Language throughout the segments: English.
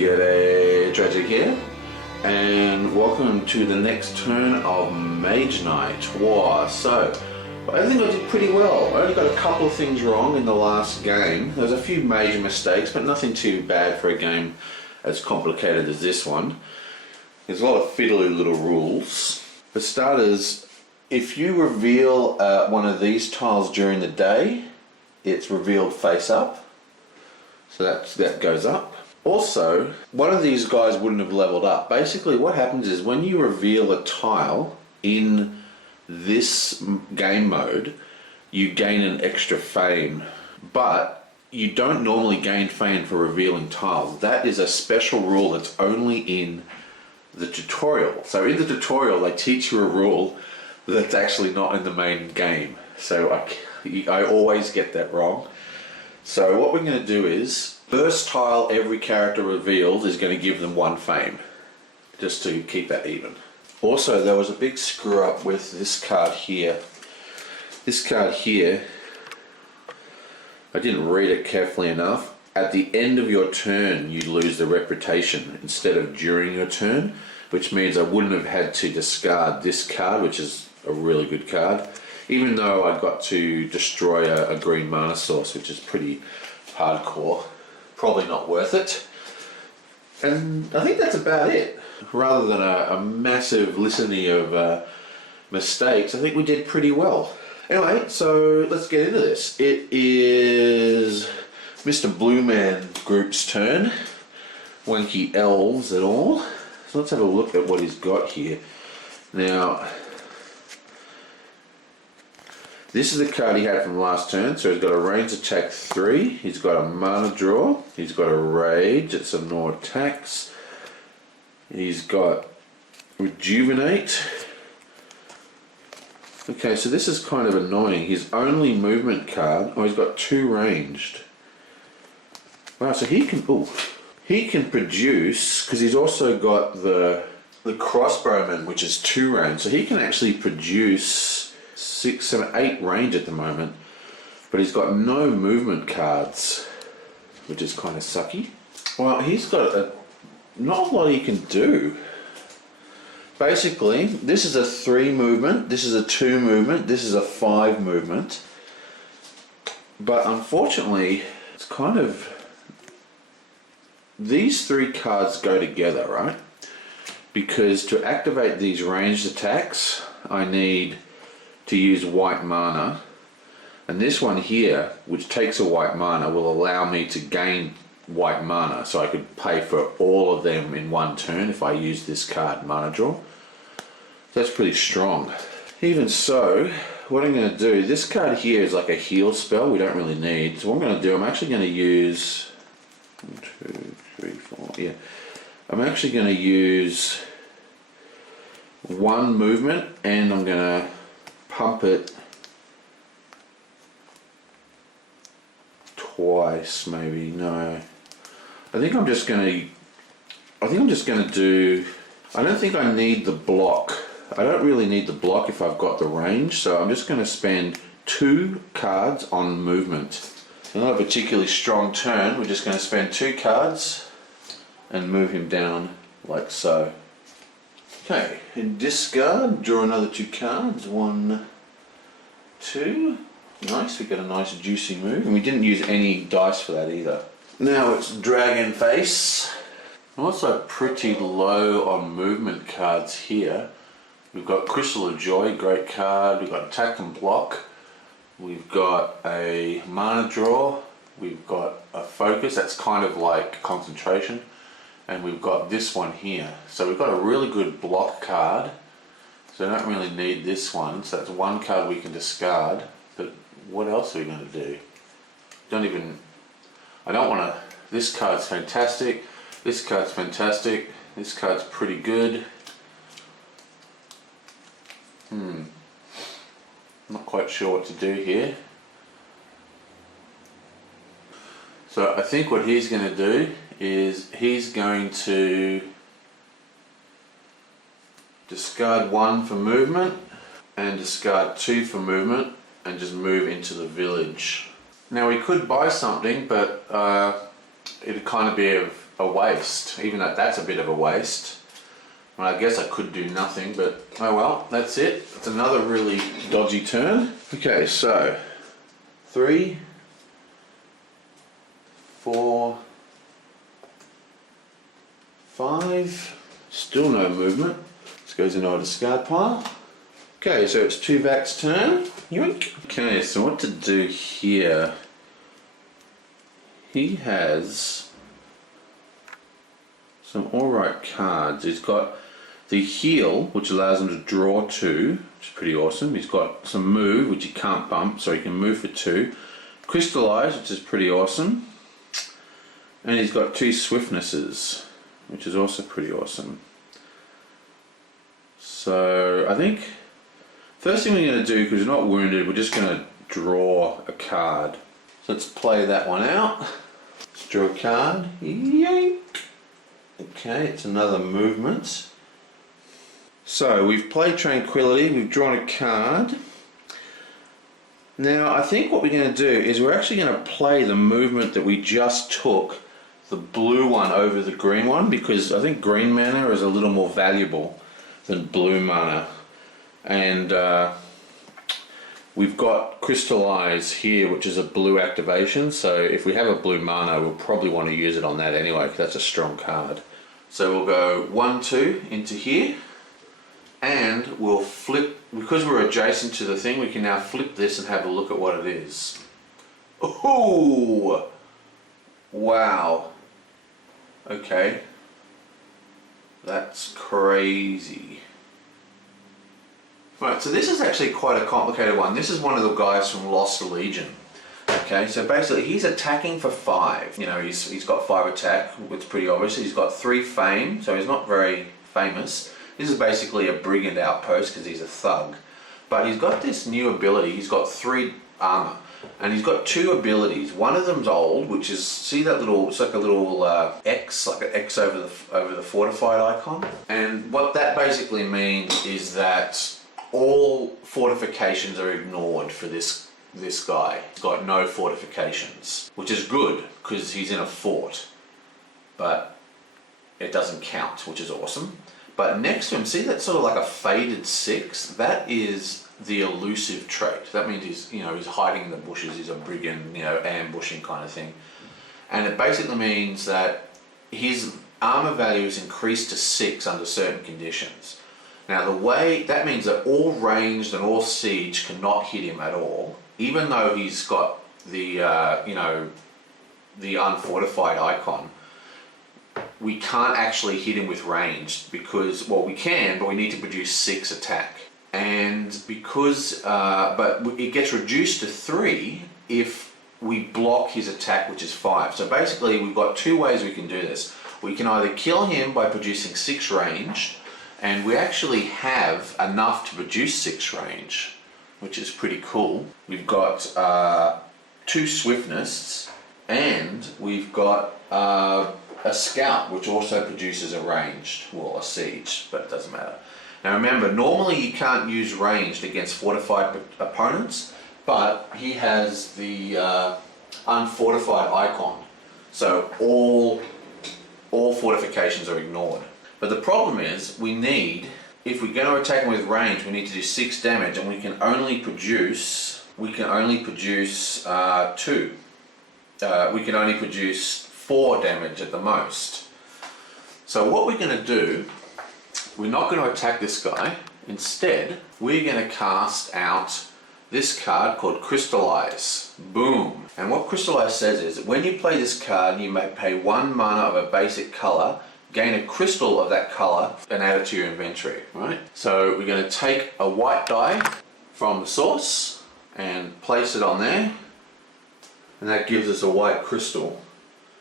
G'day, Tragic here, and welcome to the next turn of Mage Night. Wow, so I think I did pretty well. I only got a couple of things wrong in the last game. There's a few major mistakes, but nothing too bad for a game as complicated as this one. There's a lot of fiddly little rules. For starters, if you reveal one of these tiles during the day, it's revealed face up, so that goes up. Also, one of these guys wouldn't have leveled up. Basically what happens is when you reveal a tile in this game mode, you gain an extra fame, but you don't normally gain fame for revealing tiles. That is a special rule that's only in the tutorial. So in the tutorial they teach you a rule that's actually not in the main game. So I always get that wrong. So what we're going to do is, first tile every character reveals is going to give them 1 fame, just to keep that even. Also, there was a big screw up with this card here. This card here, I didn't read it carefully enough. At the end of your turn you lose the reputation instead of during your turn, which means I wouldn't have had to discard this card, which is a really good card, even though I got to destroy a green mana source, which is pretty hardcore. Probably not worth it. And I think that's about it. Rather than a massive litany of mistakes, I think we did pretty well. Anyway, so let's get into this. It is Mr. Blue Man Group's turn. Wanky Elves et al. So let's have a look at what he's got here. Now, this is the card he had from last turn. So he's got a range attack 3, he's got a mana draw, he's got a rage, it's a no attacks, he's got rejuvenate. Okay, so this is kind of annoying. His only movement card, he's got 2 ranged. Wow, so he can produce, because he's also got the crossbowman, which is 2 range, so he can actually produce 6, 7, 8 range at the moment, but he's got no movement cards, which is kind of sucky. Well, he's got not a lot he can do. Basically, this is a 3 movement, this is a 2 movement, this is a 5 movement, but unfortunately, it's kind of, these 3 cards go together, right? Because to activate these ranged attacks, I need to use white mana, and this one here, which takes a white mana, will allow me to gain white mana, so I could pay for all of them in 1 turn if I use this card, mana draw. That's pretty strong. Even so, what I'm going to do, this card here is like a heal spell we don't really need, so what I'm going to do, I'm actually going to use 1, 2, 3, 4, yeah, I'm actually going to use 1 movement, and I'm going to pump it twice, maybe. No, I think I'm just gonna do, I don't think I need the block. I don't really need the block if I've got the range, so I'm just going to spend 2 cards on movement. Not a particularly strong turn, we're just going to spend 2 cards and move him down like so. Okay, in discard, draw another 2 cards. 1, 2. Nice, we got a nice juicy move, and we didn't use any dice for that either. Now it's Dragon Face. I'm also pretty low on movement cards here. We've got Crystal of Joy, great card. We've got Attack and Block. We've got a mana draw. We've got a focus, that's kind of like concentration. And we've got this one here. So we've got a really good block card. So I don't really need this one. So that's 1 card we can discard. But what else are we going to do? I don't want to, this card's fantastic. This card's fantastic. This card's pretty good. Not quite sure what to do here. So I think what he's going to do is he's going to discard 1 for movement and discard 2 for movement and just move into the village. Now we could buy something, but it'd kind of be a waste, even though that's a bit of a waste. Well, I guess I could do nothing, but oh well, that's it. It's another really dodgy turn. Okay, so 3, 4, 5, still no movement. This goes into our discard pile. Okay, so it's Tuvok's turn. Yoink. Okay, so what to do here? He has some alright cards. He's got the heal, which allows him to draw 2, which is pretty awesome. He's got some move, which he can't bump, so he can move for 2. Crystallize, which is pretty awesome. And he's got 2 swiftnesses, which is also pretty awesome. So I think first thing we're going to do, because we're not wounded, we're just going to draw a card. So let's play that one out. Let's draw a card. Yank. Okay, it's another movement. So we've played Tranquility, we've drawn a card. Now I think what we're going to do is we're actually going to play the movement that we just took, the blue one over the green one, because I think green mana is a little more valuable than blue mana. And we've got Crystallize here, which is a blue activation, so if we have a blue mana we'll probably want to use it on that anyway, because that's a strong card. So we'll go 1, 2 into here, and we'll flip, because we're adjacent to the thing, we can now flip this and have a look at what it is. Oh! Wow. Okay. That's crazy. Right, so this is actually quite a complicated one. This is one of the guys from Lost Legion. Okay, so basically he's attacking for 5. You know, he's got 5 attack, it's pretty obvious. He's got 3 fame, so he's not very famous. This is basically a brigand outpost because he's a thug. But he's got this new ability. He's got 3 armor, and he's got 2 abilities. One of them's old, which is, see that little, it's like a little X, like an X over the fortified icon. And what that basically means is that all fortifications are ignored for this guy. He's got no fortifications, which is good because he's in a fort, but it doesn't count, which is awesome. But next to him, see that sort of like a faded 6? That is the elusive trait. That means he's, you know, he's hiding in the bushes, he's a brigand, you know, ambushing kind of thing. And it basically means that his armor value is increased to 6 under certain conditions. Now the way, that means that all ranged and all siege cannot hit him at all, even though he's got the, you know, the unfortified icon. We can't actually hit him with ranged because, well, we can, but we need to produce 6 attack. And because, but it gets reduced to 3 if we block his attack, which is 5. So basically we've got 2 ways we can do this. We can either kill him by producing 6 ranged, and we actually have enough to produce 6 range, which is pretty cool. We've got 2 swiftness, and we've got a scout, which also produces a ranged, well, a siege, but it doesn't matter. Now remember, normally you can't use ranged against fortified opponents, but he has the unfortified icon, so all fortifications are ignored. But the problem is, we need, if we're going to attack him with range, we need to do 6 damage, and we can only produce 2. We can only produce 4 damage at the most. So what we're going to do, we're not going to attack this guy. Instead, we're going to cast out this card called Crystallize. Boom. And what Crystallize says is that when you play this card, you may pay 1 mana of a basic color, gain a crystal of that color, and add it to your inventory, right? So we're going to take a white die from the source and place it on there, and that gives us a white crystal,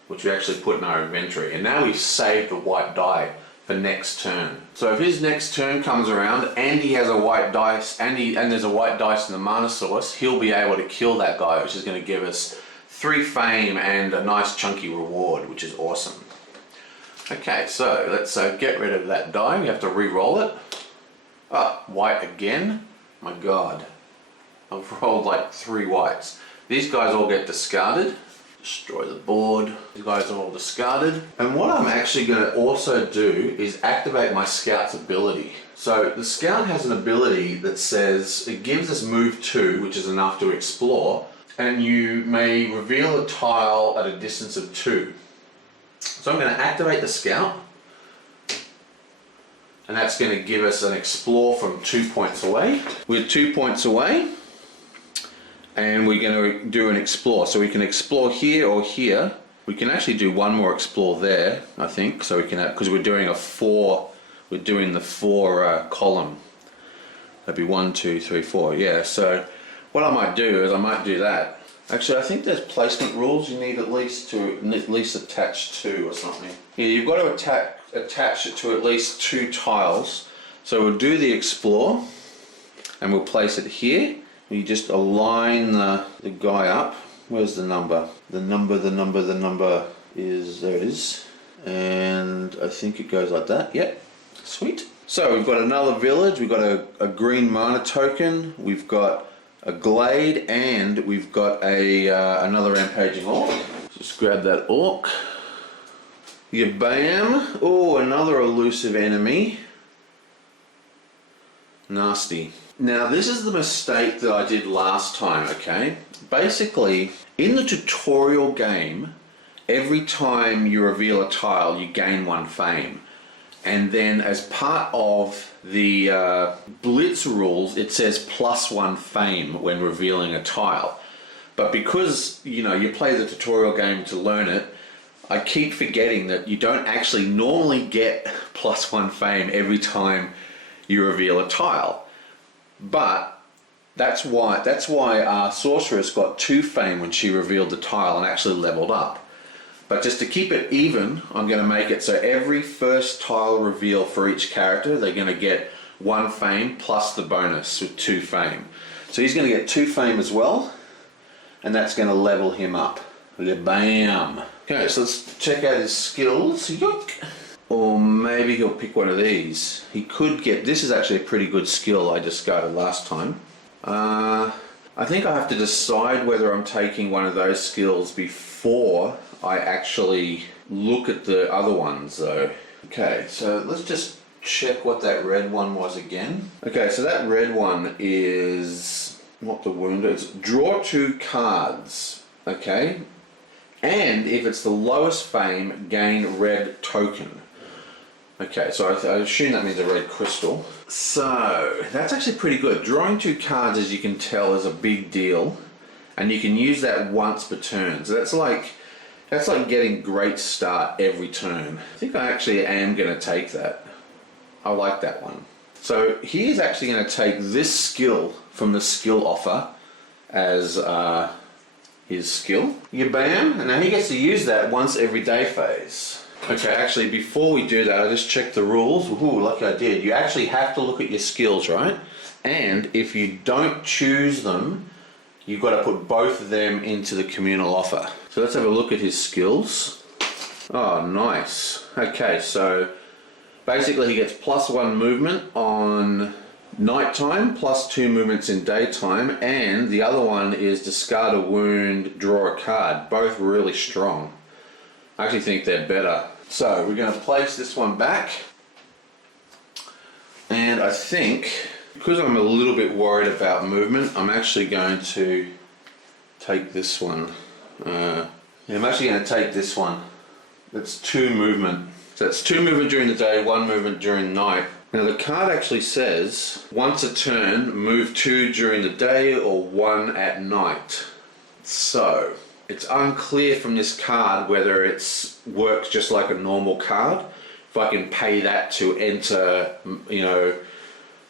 which we actually put in our inventory. And now we've saved the white die for next turn. So if his next turn comes around and he has a white dice, and there's a white dice in the mana source, he'll be able to kill that guy, which is going to give us 3 fame and a nice chunky reward, which is awesome. Okay, so let's get rid of that die. We have to re-roll it. Ah, white again. My God, I've rolled like 3 whites. These guys all get discarded. Destroy the board. You guys are all discarded. And what I'm actually going to also do is activate my Scout's ability. So the Scout has an ability that says it gives us move 2, which is enough to explore, and you may reveal a tile at a distance of 2. So I'm going to activate the Scout, and that's going to give us an explore from 2 points away. We're 2 points away, and we're going to do an explore. So we can explore here or here. We can actually do one more explore there, I think. So we can, because we're doing a 4. We're doing the 4 column. That'd be 1, 2, 3, 4. Yeah. So what I might do is I might do that. Actually, I think there's placement rules. You need at least attach 2 or something. Yeah, you've got to attach it to at least 2 tiles. So we'll do the explore, and we'll place it here. You just align the guy up. Where's the number? The number is, there it is. And I think it goes like that. Yep, sweet. So we've got another village, we've got a green mana token, we've got a glade, and we've got another rampaging orc. Just grab that orc. Yeah, bam. Oh, another elusive enemy. Nasty. Now this is the mistake that I did last time, okay? Basically, in the tutorial game, every time you reveal a tile, you gain 1 fame. And then as part of the Blitz rules, it says +1 fame when revealing a tile. But because, you know, you play the tutorial game to learn it, I keep forgetting that you don't actually normally get +1 fame every time you reveal a tile. But that's why our sorceress got 2 fame when she revealed the tile and actually leveled up. But just to keep it even, I'm going to make it so every first tile reveal for each character, they're going to get 1 fame plus the bonus with 2 fame. So he's going to get 2 fame as well, and that's going to level him up. Bam! Okay, so let's check out his skills. Yoink. Or maybe he'll pick one of these. He could get, this is actually a pretty good skill I discarded last time. I think I have to decide whether I'm taking one of those skills before I actually look at the other ones though. Okay, so let's just check what that red one was again. Okay, so that red one is, what the wound is, draw 2 cards, okay? And if it's the lowest fame, gain red token. Okay, so I assume that means a red crystal. So, that's actually pretty good. Drawing 2 cards, as you can tell, is a big deal. And you can use that once per turn. So that's like getting great start every turn. I think I actually am going to take that. I like that one. So he's actually going to take this skill from the skill offer as his skill. Yeah, bam! And now he gets to use that once every day phase. Okay, actually before we do that, I just checked the rules. Ooh, lucky I did. You actually have to look at your skills, right? And if you don't choose them, you've got to put both of them into the communal offer. So let's have a look at his skills. Oh, nice. Okay, so basically he gets +1 movement on nighttime, +2 movements in daytime, and the other one is discard a wound, draw a card. Both really strong. I actually think they're better. So we're going to place this one back, and I think, because I'm a little bit worried about movement, I'm actually going to take this one. I'm actually going to take this one. That's 2 movement. So that's 2 movement during the day, 1 movement during the night. Now the card actually says, once a turn, move 2 during the day or 1 at night. So, it's unclear from this card whether it works just like a normal card. If I can pay that to enter, you know,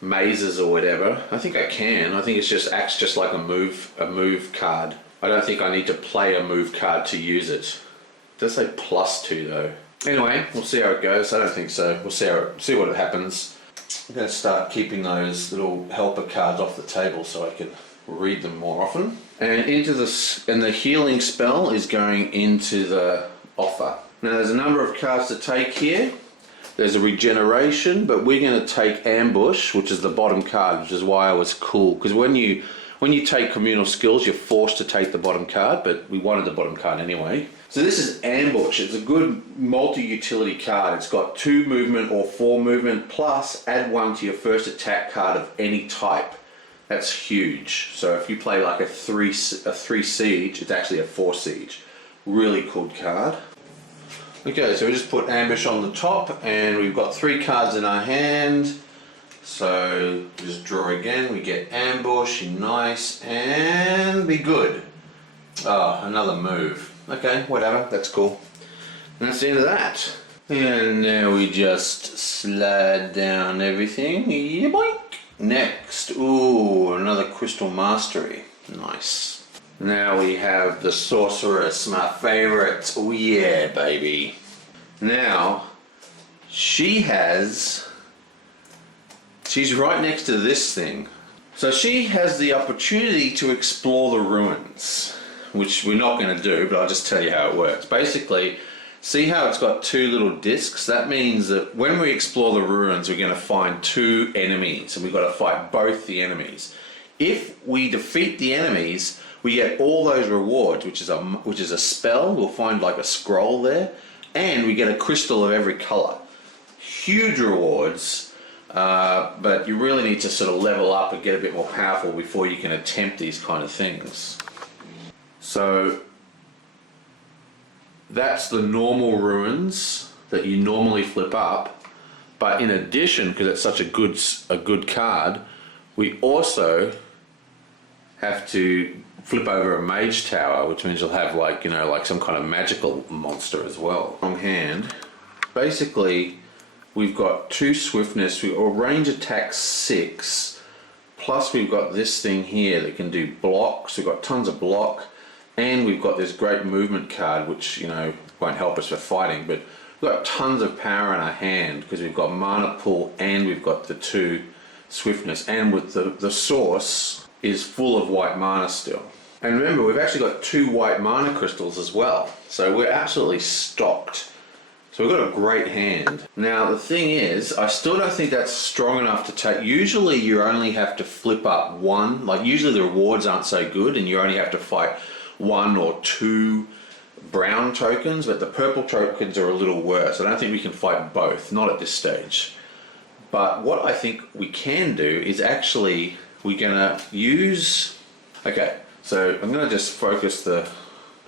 mazes or whatever. I think I can. I think it just acts just like a move card. I don't think I need to play a move card to use it. It does say +2 though. Anyway, we'll see how it goes. I don't think so. We'll see what happens. I'm going to start keeping those little helper cards off the table so I can read them more often. And the healing spell is going into the offer. Now there's a number of cards to take here. There's a regeneration, but we're going to take ambush, which is the bottom card, which is why I was cool. Because when you When you take communal skills, you're forced to take the bottom card, but we wanted the bottom card anyway. So this is Ambush. It's a good multi-utility card. It's got 2 movement or 4 movement, plus add 1 to your first attack card of any type. That's huge. So if you play like a 3 siege, it's actually a 4 siege. Really cool card. Okay, so we just put Ambush on the top, and we've got 3 cards in our hand. So just draw again, we get Ambush, nice, and be good. Oh, another move. Okay, whatever, that's cool. And that's the end of that. And now we just slide down everything. Yeah, boink. Next, ooh, another Crystal Mastery. Nice. Now we have the Sorceress, my favorite. Oh yeah, baby. Now, she's right next to this thing. So she has the opportunity to explore the ruins, which we're not going to do, but I'll just tell you how it works. Basically, see how it's got 2 little discs? That means that when we explore the ruins, we're going to find 2 enemies, and we've got to fight both the enemies. If we defeat the enemies, we get all those rewards, which is a spell. We'll find like a scroll there, and we get a crystal of every color. Huge rewards. But you really need to sort of level up and get a bit more powerful before you can attempt these kind of things. So that's the normal ruins that you normally flip up, but in addition, because it's such a good card, we also have to flip over a Mage Tower, which means you'll have like some kind of magical monster as well. Wrong hand. Basically, we've got 2 swiftness, or range attack 6, plus we've got this thing here that can do blocks. We've got tons of block, and we've got this great movement card, which won't help us for fighting, but we've got tons of power in our hand because we've got mana pool and we've got the 2 swiftness, and with the source is full of white mana still. And remember, we've actually got 2 white mana crystals as well, so we're absolutely stocked. So we've got a great hand. Now the thing is, I still don't think that's strong enough to take. Usually you only have to flip up 1, like usually the rewards aren't so good and you only have to fight 1 or 2 brown tokens, but the purple tokens are a little worse. I don't think we can fight both, not at this stage. But what I think we can do is actually, we're gonna use, okay, so I'm gonna just focus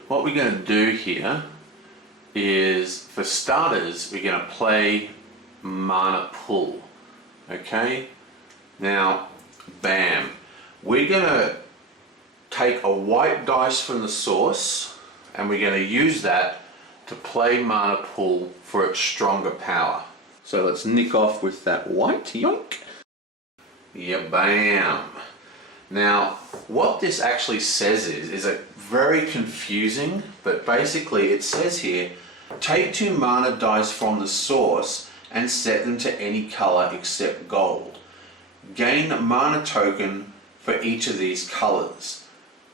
what we're gonna do here is, for starters, we're going to play mana pool. Okay, now bam, we're going to take a white dice from the source and we're going to use that to play mana pool for its stronger power. So let's nick off with that white. Yoink. Yeah, bam. Now what this actually says is a very confusing, but basically it says here, take 2 mana dice from the source and set them to any color except gold. Gain mana token for each of these colors.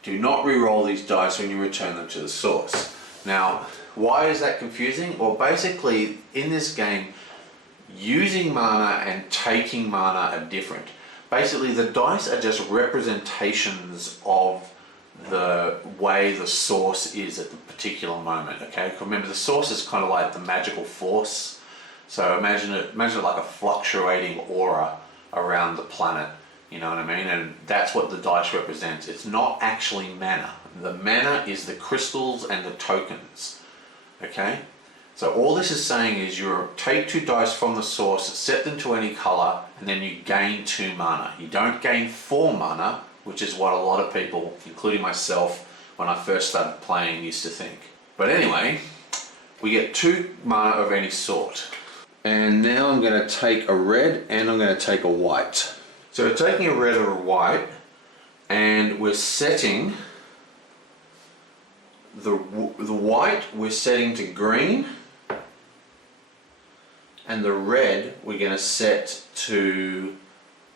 Do not re-roll these dice when you return them to the source. Now, why is that confusing? Well, basically, in this game, using mana and taking mana are different. Basically, the dice are just representations of the way the source is at the particular moment. Okay, remember the source is kind of like the magical force. So imagine it like a fluctuating aura around the planet. You know what I mean? And that's what the dice represents. It's not actually mana. The mana is the crystals and the tokens. Okay. So all this is saying is you take 2 dice from the source, set them to any color, and then you gain 2 mana. You don't gain 4 mana, which is what a lot of people, including myself, when I first started playing, used to think. But anyway, we get 2 mana of any sort. And now I'm going to take a red and I'm going to take a white. So we're taking a red or a white, and we're setting the white, we're setting to green, and the red we're going to set to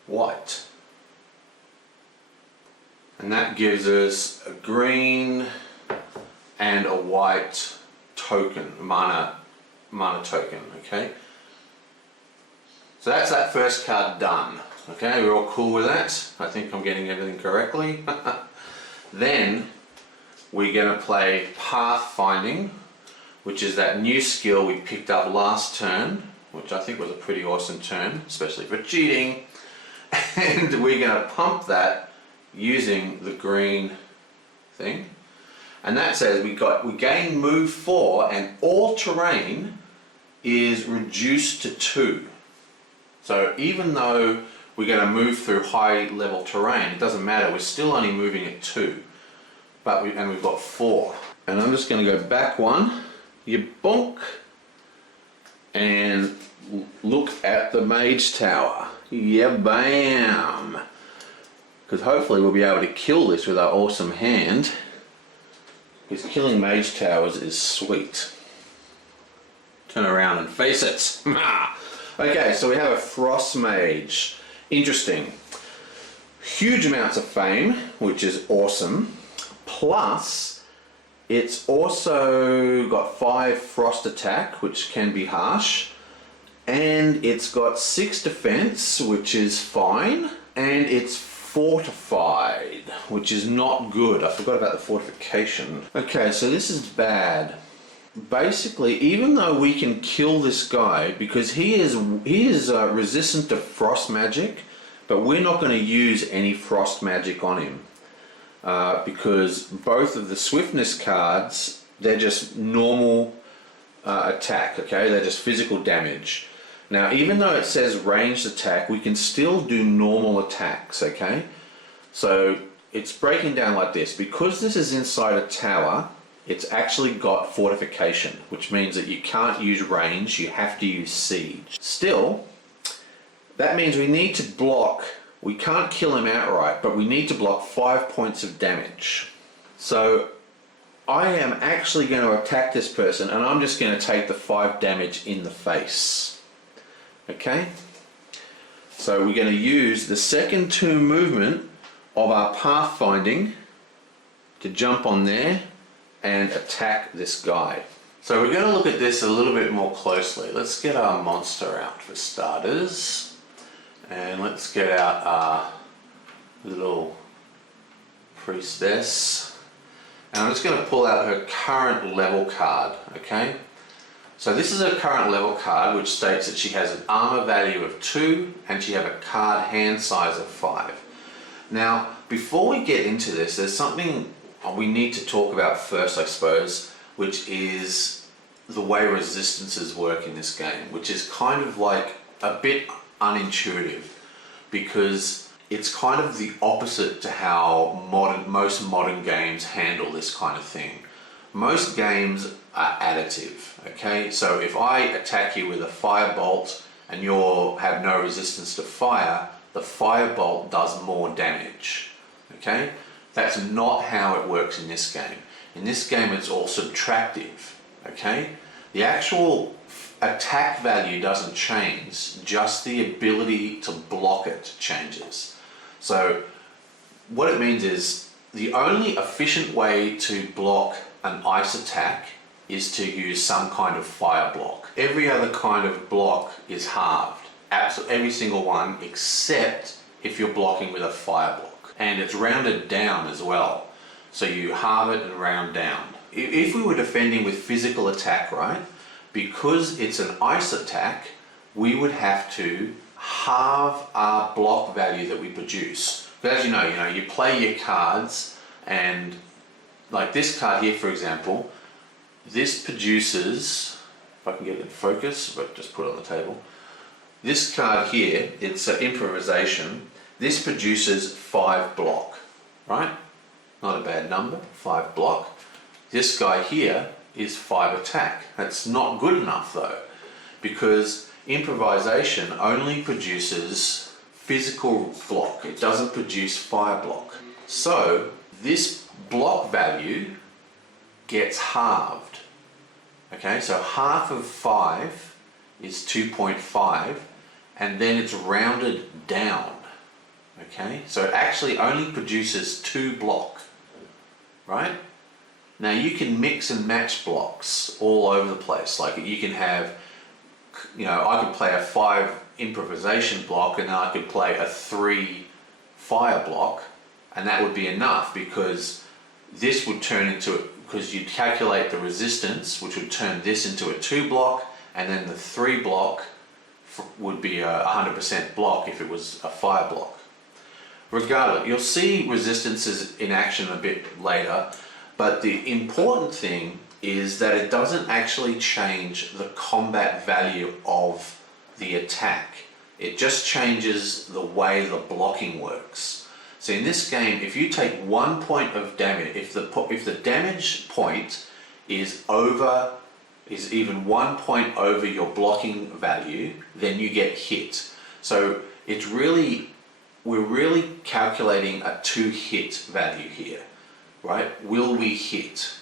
white. And that gives us a green and a white token, mana token, okay? So that's that first card done. Okay, we're all cool with that. I think I'm getting everything correctly. Then we're going to play Pathfinding, which is that new skill we picked up last turn, which I think was a pretty awesome turn, especially for cheating. And we're going to pump that using the green thing. And that says we gain move 4 and all terrain is reduced to 2. So even though we're going to move through high level terrain, it doesn't matter, we're still only moving at 2. And we've got 4. And I'm just going to go back 1, you bonk, and look at the Mage Tower. Yeah, bam! Because hopefully we'll be able to kill this with our awesome hand. Because killing Mage Towers is sweet. Turn around and face it. Okay, so we have a Frost Mage. Interesting. Huge amounts of fame, which is awesome. Plus, it's also got 5 frost attack, which can be harsh. And it's got 6 defense, which is fine. And it's fortified, which is not good. I forgot about the fortification. Okay, so this is bad. Basically, even though we can kill this guy, because he is resistant to frost magic, but we're not going to use any frost magic on him. Because both of the swiftness cards, they're just normal attack, okay? They're just physical damage. Now, even though it says ranged attack, we can still do normal attacks, okay? So it's breaking down like this. Because this is inside a tower, it's actually got fortification, which means that you can't use range, you have to use siege. Still, that means we need to block. We can't kill him outright, but we need to block 5 points of damage. So I am actually going to attack this person, and I'm just going to take the 5 damage in the face. Okay? So we're going to use the second 2 movement of our Pathfinding to jump on there and attack this guy. So we're going to look at this a little bit more closely. Let's get our monster out for starters. And let's get out our little priestess. And I'm just going to pull out her current level card, okay? So this is her current level card, which states that she has an armor value of 2 and she has a card hand size of 5. Now, before we get into this, there's something we need to talk about first, I suppose, which is the way resistances work in this game, which is kind of like a bit unintuitive, because it's kind of the opposite to how most modern games handle this kind of thing. Most games are additive, okay? So if I attack you with a firebolt and you have no resistance to fire, the firebolt does more damage, okay? That's not how it works in this game. In this game, it's all subtractive, okay? The actual attack value doesn't change, just the ability to block it changes. So what it means is the only efficient way to block an ice attack is to use some kind of fire block. Every other kind of block is halved. Absolutely every single one, except if you're blocking with a fire block. And it's rounded down as well. So you halve it and round down. If we were defending with physical attack, right, because it's an ice attack, we would have to halve our block value that we produce. But as you know, you play your cards, and like this card here, for example, this produces, if I can get it in focus, but just put it on the table. This card here, it's an improvisation. This produces 5 block, right? Not a bad number, 5 block. This guy here is 5 attack. That's not good enough though, because improvisation only produces physical block. It doesn't produce fire block. So this block value gets halved. Okay, so half of 5 is 2.5, and then it's rounded down. Okay, so it actually only produces 2 block, right? Now you can mix and match blocks all over the place. Like you can have you know, I could play a 5 improvisation block and then I could play a 3 fire block, and that would be enough, because this would turn into, because you'd calculate the resistance, which would turn this into a 2 block, and then the 3 block would be a 100% block if it was a fire block. Regardless, you'll see resistances in action a bit later, but the important thing is that it doesn't actually change the combat value of the attack. It just changes the way the blocking works. So in this game, if you take 1 point of damage, if the damage point is even 1 point over your blocking value, then you get hit. So it's really, we're really calculating a 2-hit value here, right? Will we hit?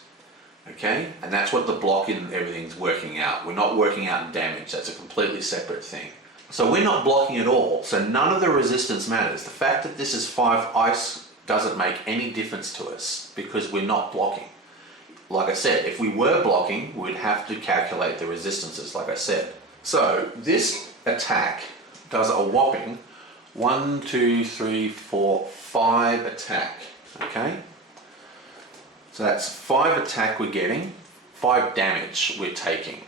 Okay, and that's what the blocking and everything's working out. We're not working out damage. That's a completely separate thing. So we're not blocking at all. So none of the resistance matters. The fact that this is 5 ice doesn't make any difference to us because we're not blocking. Like I said, if we were blocking, we'd have to calculate the resistances, like I said. So this attack does a whopping 1, 2, 3, 4, 5 attack. Okay? So that's 5 attack we're getting, 5 damage we're taking.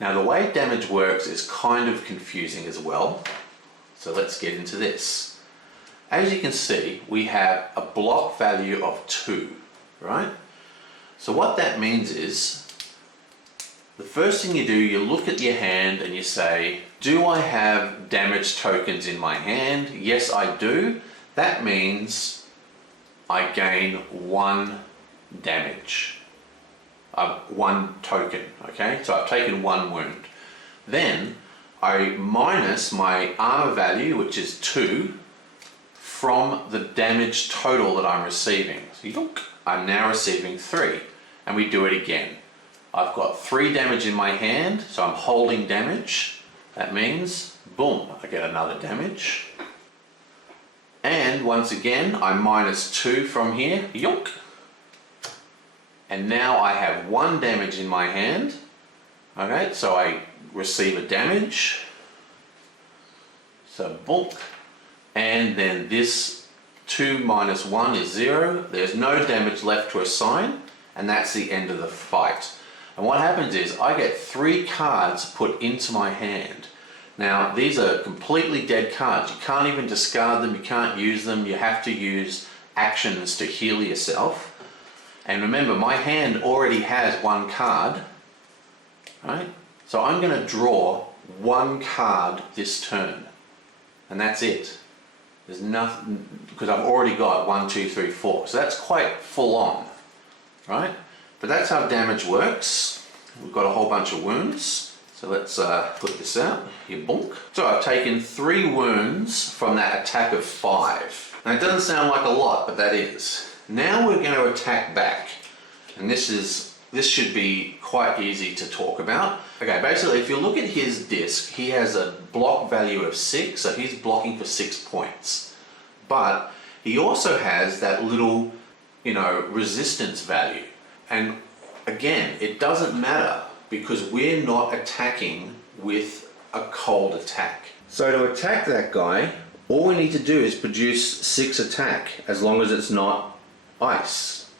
Now the way damage works is kind of confusing as well. So let's get into this. As you can see, we have a block value of 2, right? So what that means is, the first thing you do, you look at your hand and you say, do I have damage tokens in my hand? Yes, I do. That means I gain 1 damage. 1 token, okay? So I've taken 1 wound. Then I minus my armor value, which is 2, from the damage total that I'm receiving. So I'm now receiving 3. And we do it again. I've got 3 damage in my hand, so I'm holding damage. That means, boom, I get another damage. And once again, I minus 2 from here, yonk. And now I have 1 damage in my hand. Okay, so I receive a damage. So bonk. And then this 2 minus 1 is 0. There's no damage left to assign, and that's the end of the fight. And what happens is I get 3 cards put into my hand. Now these are completely dead cards. You can't even discard them, you can't use them, you have to use actions to heal yourself. And remember, my hand already has 1 card, right? So I'm going to draw 1 card this turn, and that's it. There's nothing, because I've already got 1, 2, 3, 4. So that's quite full on, right? But that's how damage works. We've got a whole bunch of wounds. So let's put this out. Here, bonk. So I've taken 3 wounds from that attack of 5. Now it doesn't sound like a lot, but that is. Now we're going to attack back. And this should be quite easy to talk about. Okay, basically if you look at his disc, he has a block value of 6, so he's blocking for 6 points. But he also has that little, resistance value. And again, it doesn't matter because we're not attacking with a cold attack. So to attack that guy, all we need to do is produce 6 attack, as long as it's not ice.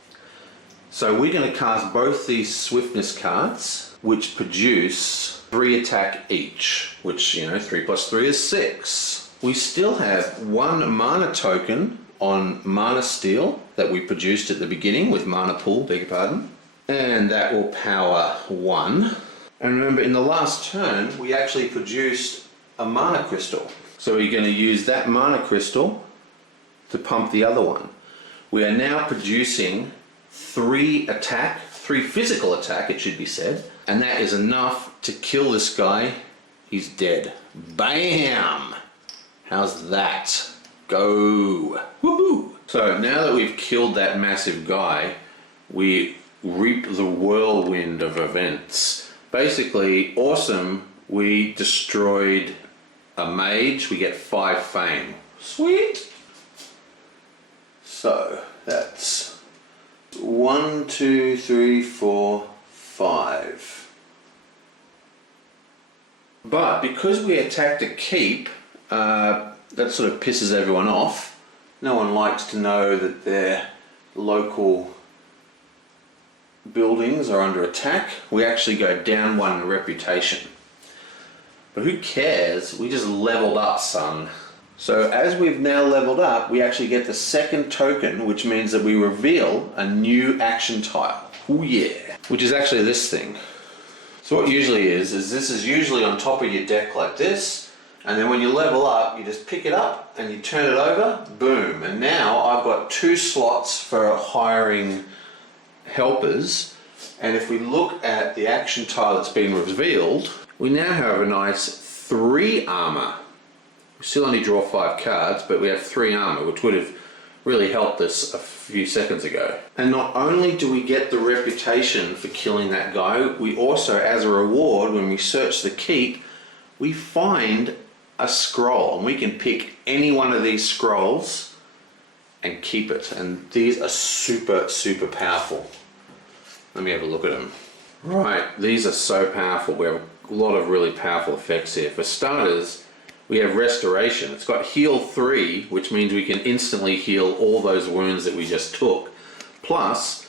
So we're going to cast both these swiftness cards, which produce 3 attack each, which, 3 plus 3 is 6. We still have 1 mana token on mana steel that we produced at the beginning with mana pool, beg your pardon. And that will power 1. And remember, in the last turn, we actually produced a mana crystal. So we're going to use that mana crystal to pump the other one. We are now producing 3 physical attack, it should be said. And that is enough to kill this guy. He's dead. Bam! How's that? Go! Woohoo! So now that we've killed that massive guy, we reap the whirlwind of events. Basically, awesome, we destroyed a mage, we get 5 fame. Sweet! So, that's 1, 2, 3, 4, 5. But because we attacked a keep, that sort of pisses everyone off. No one likes to know that their local buildings are under attack. We actually go down one in reputation. But who cares? We just leveled up, son. So as we've now leveled up, we actually get the second token, which means that we reveal a new action tile. Oh yeah. Which is actually this thing. So what usually is this is usually on top of your deck like this, and then when you level up, you just pick it up and you turn it over, boom. And now I've got 2 slots for hiring helpers, and if we look at the action tile that's been revealed, we now have a nice 3 armor. We still only draw 5 cards, but we have 3 armor, which would have really helped us a few seconds ago. And not only do we get the reputation for killing that guy, we also, as a reward, when we search the keep, we find a scroll, and we can pick any one of these scrolls and keep it. And these are super, super powerful. Let me have a look at them. Right, these are so powerful. We have a lot of really powerful effects here. For starters, we have Restoration. It's got Heal 3, which means we can instantly heal all those wounds that we just took. Plus,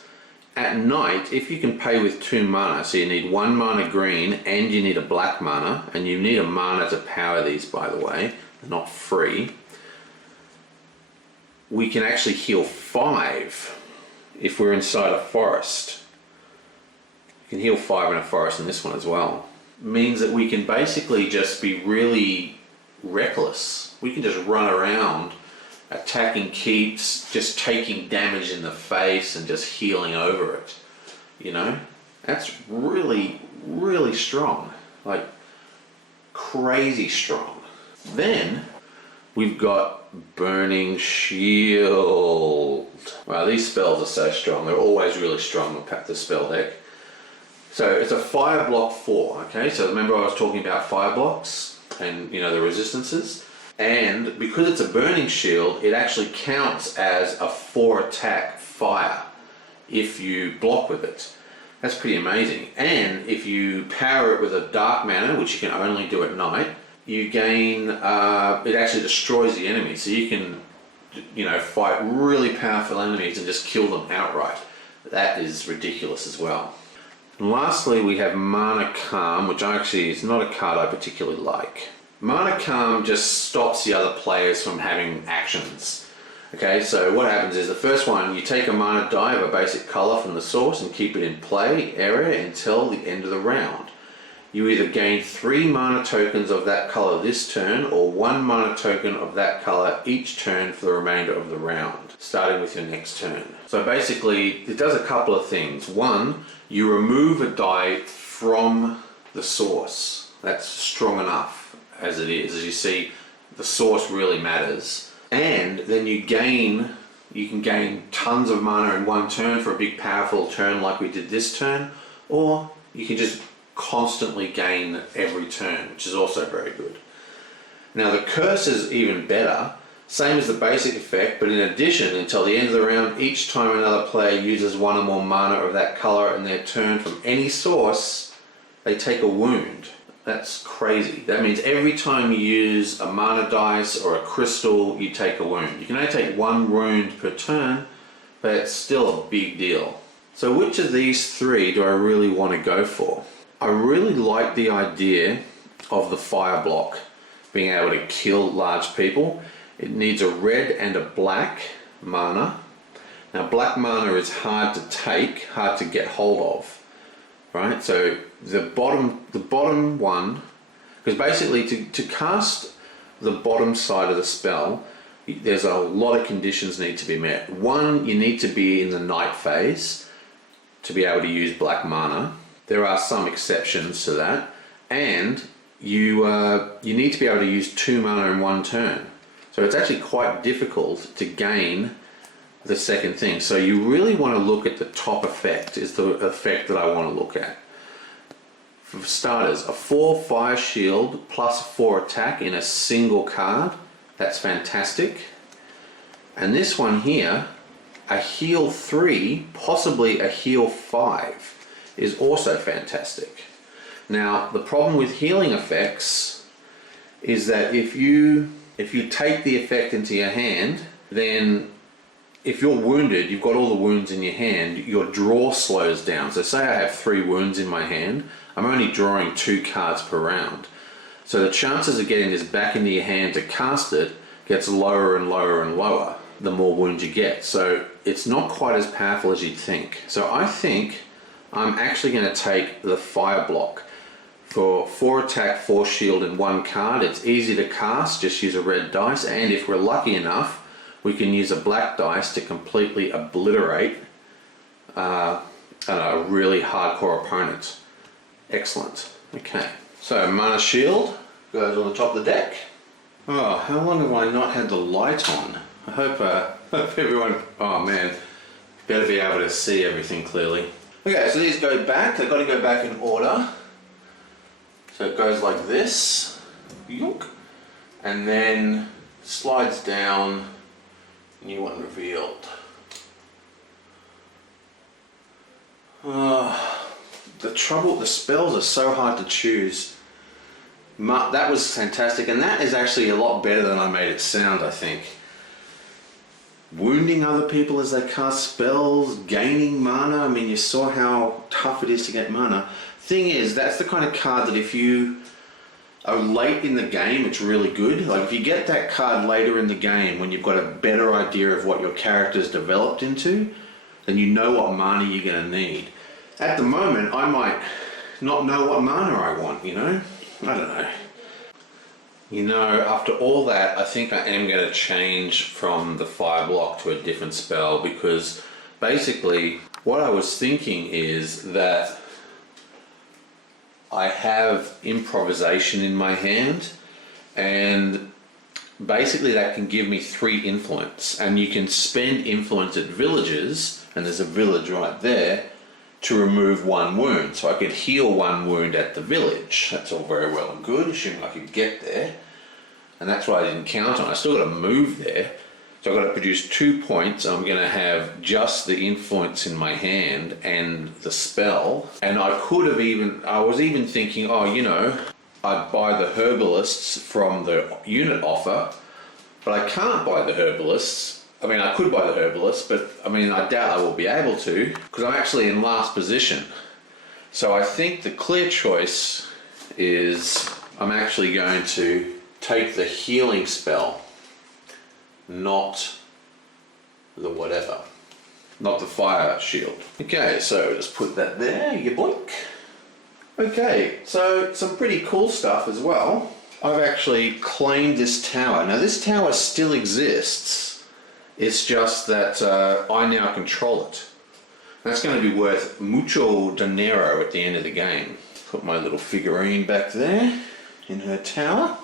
at night, if you can pay with 2 mana, so you need 1 mana green and you need a black mana, and you need a mana to power these, by the way, they're not free, we can actually heal 5 if we're inside a forest. You can heal 5 in a forest in this one as well. It means that we can basically just be really reckless. We can just run around attacking keeps, just taking damage in the face and just healing over it. You know, that's really, really strong, like crazy strong. Then we've got Burning Shield. Wow, these spells are so strong. They're always really strong with the spell deck. So it's a fire block 4, okay? So remember I was talking about fire blocks and, you know, the resistances? And because it's a burning shield, it actually counts as a 4 attack fire if you block with it. That's pretty amazing. And if you power it with a dark mana, which you can only do at night, you gain, it actually destroys the enemy. So you can, you know, fight really powerful enemies and just kill them outright. That is ridiculous as well. And lastly, we have Mana Calm, which actually is not a card I particularly like. Mana Calm just stops the other players from having actions. Okay, so what happens is the first one, you take a mana die of a basic color from the source and keep it in play area until the end of the round. You either gain 3 mana tokens of that color this turn or 1 mana token of that color each turn for the remainder of the round, starting with your next turn. So basically, it does a couple of things. One, you remove a die from the source. That's strong enough as it is. As you see, the source really matters. And then you can gain tons of mana in one turn for a big powerful turn like we did this turn, or you can just constantly gain every turn, which is also very good. Now the curse is even better, same as the basic effect, but in addition, until the end of the round, each time another player uses 1 or more mana of that color in their turn from any source, they take a wound. That's crazy. That means every time you use a mana dice or a crystal, you take a wound. You can only take 1 wound per turn, but it's still a big deal. So which of these 3 do I really want to go for? I really like the idea of the fire block being able to kill large people. It needs a red and a black mana. Now black mana is hard to take, hard to get hold of, right? So the bottom one, because basically to cast the bottom side of the spell, there's a lot of conditions need to be met. One, you need to be in the night phase to be able to use black mana. There are some exceptions to that, and you need to be able to use 2 mana in 1 turn. So it's actually quite difficult to gain the second thing. So you really want to look at the top effect, is the effect that I want to look at. For starters, a 4 fire shield plus 4 attack in a single card. That's fantastic. And this one here, a heal 3, possibly a heal 5, is also fantastic. Now, the problem with healing effects is that if you take the effect into your hand, then if you're wounded, you've got all the wounds in your hand, your draw slows down. So say I have 3 wounds in my hand, I'm only drawing 2 cards per round. So the chances of getting this back into your hand to cast it gets lower and lower and lower the more wounds you get. So it's not quite as powerful as you'd think. So I think I'm actually going to take the fire block. For 4 attack, 4 shield in 1 card, it's easy to cast, just use a red dice, and if we're lucky enough, we can use a black dice to completely obliterate a really hardcore opponent. Excellent. Okay, so mana shield goes on the top of the deck. Oh, how long have I not had the light on? I hope everyone, oh man, better be able to see everything clearly. Okay, so these go back, they've got to go back in order. So it goes like this, yoink, and then slides down, new one revealed. The spells are so hard to choose. That was fantastic, and that is actually a lot better than I made it sound, I think. Wounding other people as they cast spells, gaining mana, I mean, you saw how tough it is to get mana. Thing is, that's the kind of card that if you are late in the game, it's really good. Like if you get that card later in the game when you've got a better idea of what your character's developed into, then you know what mana you're going to need. At the moment, I might not know what mana I want, you know? I don't know. You know, after all that, I think I am going to change from the fire block to a different spell, because basically what I was thinking is that I have improvisation in my hand, and basically that can give me 3 influence, and you can spend influence at villages, and there's a village right there, to remove 1 wound. So I could heal 1 wound at the village. That's all very well and good, assuming I could get there. And that's what I didn't count on. I still got to move there. So I've got to produce 2 points. I'm going to have just the influence in my hand and the spell. And I was even thinking, oh, you know, I'd buy the herbalists from the unit offer, but I can't buy the herbalists. I mean, I could buy the herbalists, but I mean, I doubt I will be able to, because I'm actually in last position. So I think the clear choice is I'm actually going to take the healing spell, not the whatever, not the fire shield. Okay, so just put that there, you boink. Okay, so some pretty cool stuff as well. I've actually claimed this tower. Now this tower still exists. It's just that I now control it. That's going to be worth mucho dinero at the end of the game. Put my little figurine back there in her tower.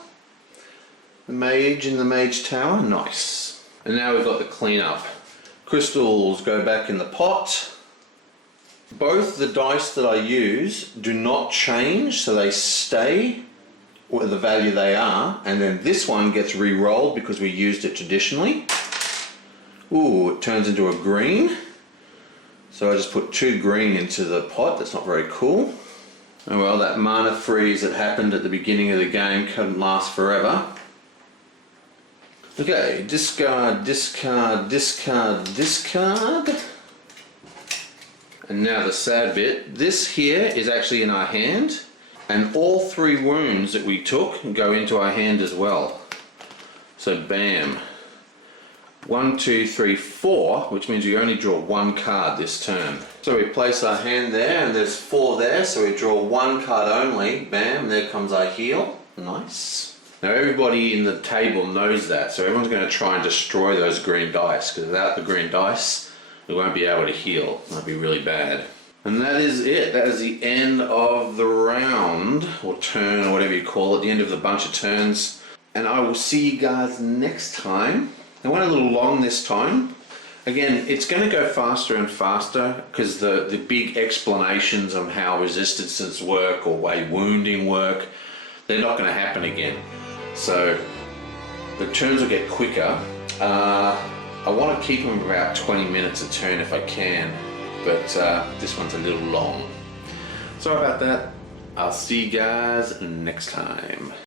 The mage in the mage tower, nice. And now we've got the cleanup. Crystals go back in the pot. Both the dice that I use do not change, so they stay with the value they are, and then this one gets re-rolled because we used it traditionally. Ooh, it turns into a green. So I just put 2 green into the pot. That's not very cool. Oh well, that mana freeze that happened at the beginning of the game couldn't last forever. Okay, discard, discard, discard, discard. And now the sad bit. This here is actually in our hand, and all 3 wounds that we took go into our hand as well. So bam. 1, 2, 3, 4, which means we only draw 1 card this turn. So we place our hand there, and there's 4 there, so we draw 1 card only. Bam, there comes our heal. Nice. Now everybody in the table knows that, so everyone's going to try and destroy those green dice, because without the green dice, we won't be able to heal. That'd be really bad. And that is it. That is the end of the round, or turn, or whatever you call it, the end of the bunch of turns. And I will see you guys next time. I went a little long this time. Again, it's going to go faster and faster because the big explanations on how resistances work or way wounding work, they're not going to happen again. So the turns will get quicker. I want to keep them about 20 minutes a turn if I can, but this one's a little long. Sorry about that. I'll see you guys next time.